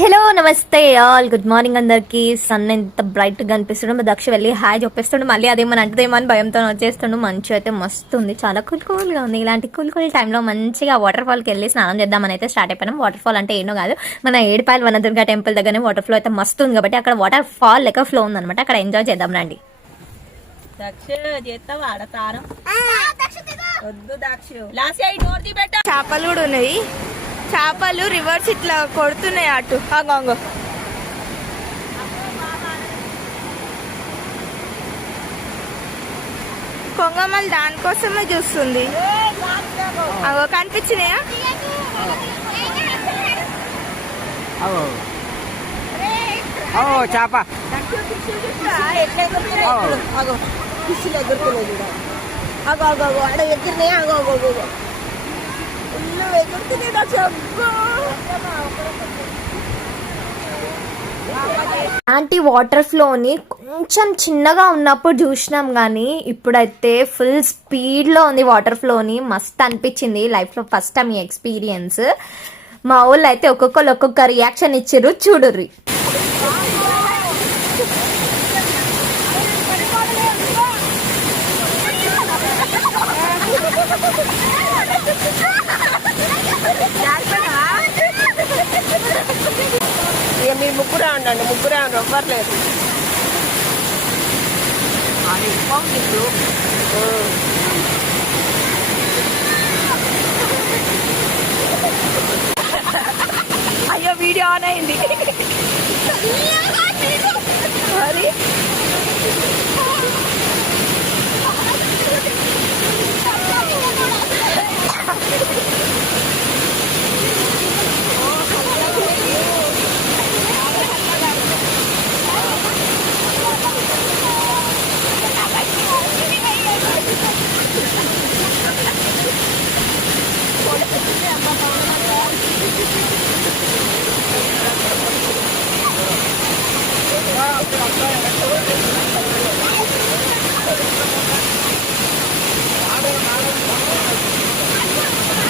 Hello నమస్తే all good morning అందరికి. Sun ఎంత బ్రైట్ గా అనిపిస్తుండో మా దక్ష వెళ్ళి హాయ్ చెప్పేస్తుండు. మళ్ళీ అదేమని అంటదేమో అని భయంతో వచ్చేస్తుండు. మంచి అయితే మస్తు ఉంది, చాలా కూల్ గా ఉంది. ఇలాంటి కూల్ టైంలో మంచిగా వాటర్ ఫాల్కి వెళ్ళి స్నానం చేద్దామని అయితే స్టార్ట్ అయిపోయినాం. వాటర్ ఫాల్ అంటే ఏనో కాదు, మన ఏడుపాయల వనదుర్గ టెంపుల్ దగ్గరనే వాటర్ ఫ్లో అయితే మస్తు ఉంది కాబట్టి అక్కడ వాటర్ ఫాల్ లెక్క ఫ్లో ఉంది అనమాట. అక్కడ ఎంజాయ్ చేద్దాం రండి. చేపలు కూడా ఉన్నాయి. చేపలు రివర్స్ ఇట్లా కొడుతున్నాయి అటు. అంగో కొంగమల్ దానికోసమే చూస్తుంది. అగో కనిపించినాయా? చేప అగో అగో అగో అక్కడ ఎగిరినాయా? అగో అగో అగో అలాంటి వాటర్ ఫ్లోని కొంచెం చిన్నగా ఉన్నప్పుడు చూసినాం కానీ ఇప్పుడైతే ఫుల్ స్పీడ్లో ఉంది వాటర్ ఫ్లోని. మస్త్ అనిపించింది లైఫ్లో ఫస్ట్ టైం ఈ ఎక్స్పీరియన్స్. మా ఊళ్ళో అయితే ఒక్కొక్కరు ఒక్కొక్క రియాక్షన్ ఇచ్చారు, చూడుర్రి. ఇక మీరు ముగ్గురే ఉండండి, ముగ్గురే ఉండండి, ఎవ్వరు లేదు. అయ్యో వీడియో ఆన్ అయింది. మరి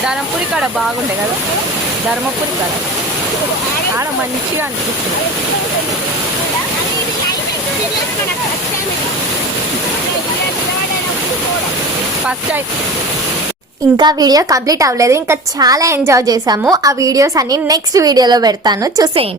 ధర్మపురి కాడ బాగుండే కదా, ధర్మపురి కాడ ఆడ మంచిగా అనిపిస్తుంది. First time. ఇంకా వీడియో కంప్లీట్ అవ్వలేదు, ఇంకా చాలా ఎంజాయ్ చేసాము. ఆ వీడియోస్ అన్ని నెక్స్ట్ వీడియోలో పెడతాను, చూసేయండి.